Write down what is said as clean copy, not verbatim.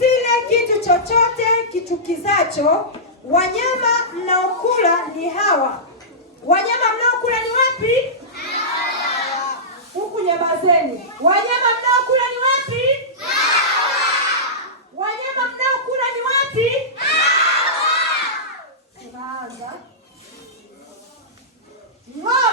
Msile kitu chochote kichukizacho. Wanyama mnaokula ni hawa. Wanyama mnaokula ni wapi? Huku nyamazeni. Wanyama mnaokula